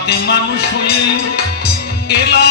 হাতে মানুষ হয়ে এলাম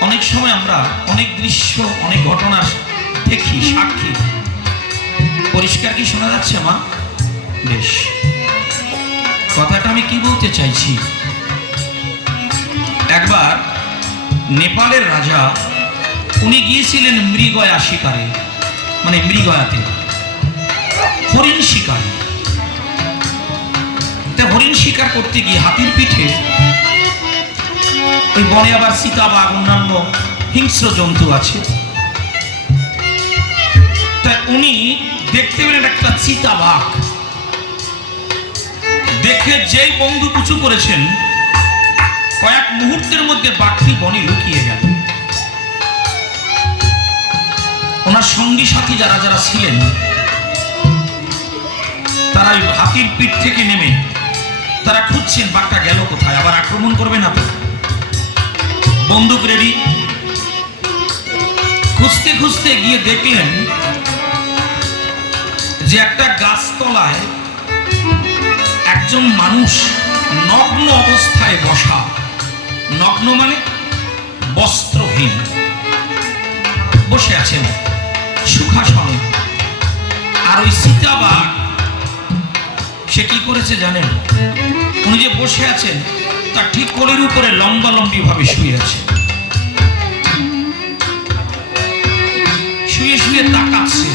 অনেক সময় আমরা অনেক দৃশ্য, অনেক ঘটনা দেখি, সাক্ষী। পরিষ্কার কি শোনা যাচ্ছে, মা? বেশ। কথাটা আমি কি বলতে চাইছি? একবার নেপালের রাজা, উনি গিয়েছিলেন মৃগয়া শিকারে মানে মৃগয়াতে। হরিণ শিকার। হরিণ শিকার করতে গিয়ে হাতির পিঠে ওই বনে আবার সীতাবাঘ অন্যান্য হিংস্র জন্তু আছে। তা উনি দেখতে পেলেন একটা চিতাবাঘ দেখে যেই বন্ধু কুচু করেছেন, কয়েক মুহূর্তের মধ্যে বাঘটি বনে লুকিয়ে গেল। ওনার সঙ্গী সাথী যারা যারা ছিলেন, তারা হাতির পিঠ থেকে নেমে তারা খুঁজছেন বাঘটা গেল কোথায়, আবার আক্রমণ করবে না তো? বন্দুক রেডি খুঁজতে খুঁজতে গিয়ে দেখলেন যে একটা গাছতলায় একজন মানুষ নগ্ন অবস্থায় বসা। নগ্ন মানে বস্ত্রহীন। বসে আছেন সুখাসনে। আর ওই সীতাবাগ সে কি করেছে জানেন? উনি যে বসে আছেন ঠিক কোলের উপরে লম্বা লম্বি ভাবে শুয়ে আছে। শুয়ে শুয়ে তাকাচ্ছে।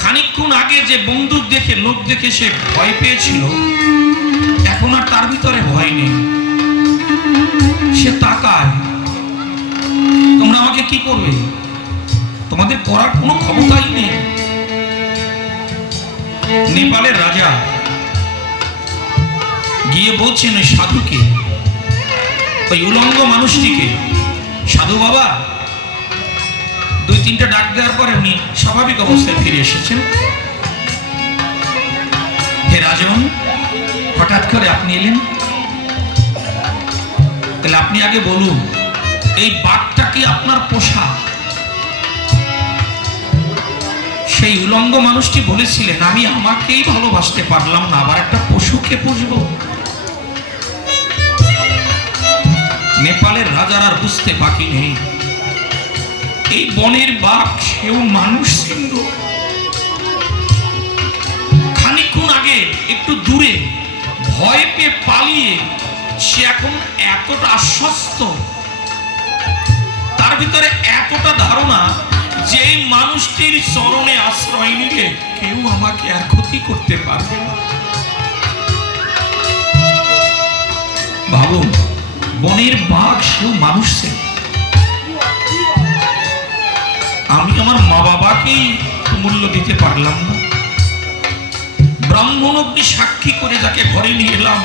খানিকক্ষণ আগে যে বন্দুক দেখে, লোক দেখে সে ভয় পেয়েছিল, এখন আর তার ভিতরে ভয় নেই। সে তাকায়। তোমরা আমাকে কি করবে? তোমাদের করার কোনো ক্ষমতাই নেই। নেপালের রাজা গিয়ে বলছেন, ওই সাধুকে, ওই উলঙ্গ মানুষটিকে, সাধু বাবা, দুই তিনটা ডাক দেওয়ার পরে উনি স্বাভাবিক অবস্থায় ফিরে এসেছেন। হে রাজন হঠাৎ করে আপনি এলেন? তাহলে আপনি আগে বলুন, এই বাঘটা কি আপনার পোষা? সেই উলঙ্গ মানুষটি বলেছিলেন, আমি আমাকেই ভালোবাসতে পারলাম না, আবার একটা পশুকে পুষবো। নেপালের রাজার আর বুঝতে বাকি নেই। এই বনের বাঘ সেও মানুষ ছিল খানিকক্ষণ আগে, একটু দূরে, ভয় পেয়ে পালিয়ে সে এখন এতটা আশ্বস্ত, তার ভিতরে এতটা ধারণা যে এই মানুষটির চরণে আশ্রয় নিলে কেউ আমাকে আর ক্ষতি করতে পারবে না। ভাবুন বনের বাঘ সেও মানুষ আমি আমার মা বাবাকেই মূল্য দিতে পারলাম না। ব্রাহ্মণ অগ্নি সাক্ষী করে যাকে ঘরে নিয়ে এলাম,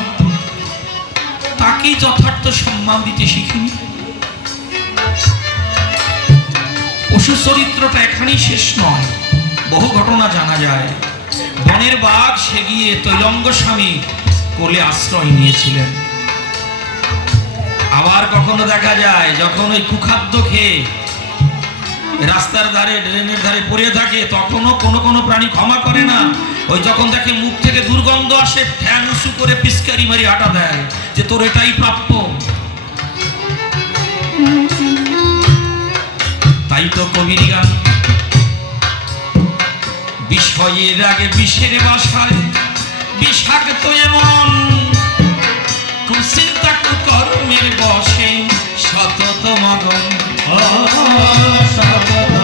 তাকেই যথার্থ সম্মান দিতে শিখিনি। পশু চরিত্রটা এখানেই শেষ নয়, বহু ঘটনা জানা যায়। বনের বাঘ সে গিয়ে তৈলঙ্গ স্বামী কোলে আশ্রয় নিয়েছিলেন। আবার কখনো দেখা যায়, যখন ওই কুখাদ্য খেয়ে রাস্তার ধারে, ড্রেনের ধারে পড়ে থাকে, তখনও কোনো কোনো প্রাণী ক্ষমা করে না। ওই যখন দেখে মুখ থেকে দুর্গন্ধ আসে, ঠ্যাং উঁচু করে পিস্কারি মারি আটা দেয় যে, তোর এটাই প্রাপ্য। তাই তো কবির গান। বিষয়ের আগে বিষের বাসায়, বিষাক্ত এমন স্বপ্নে বসে শততম শততম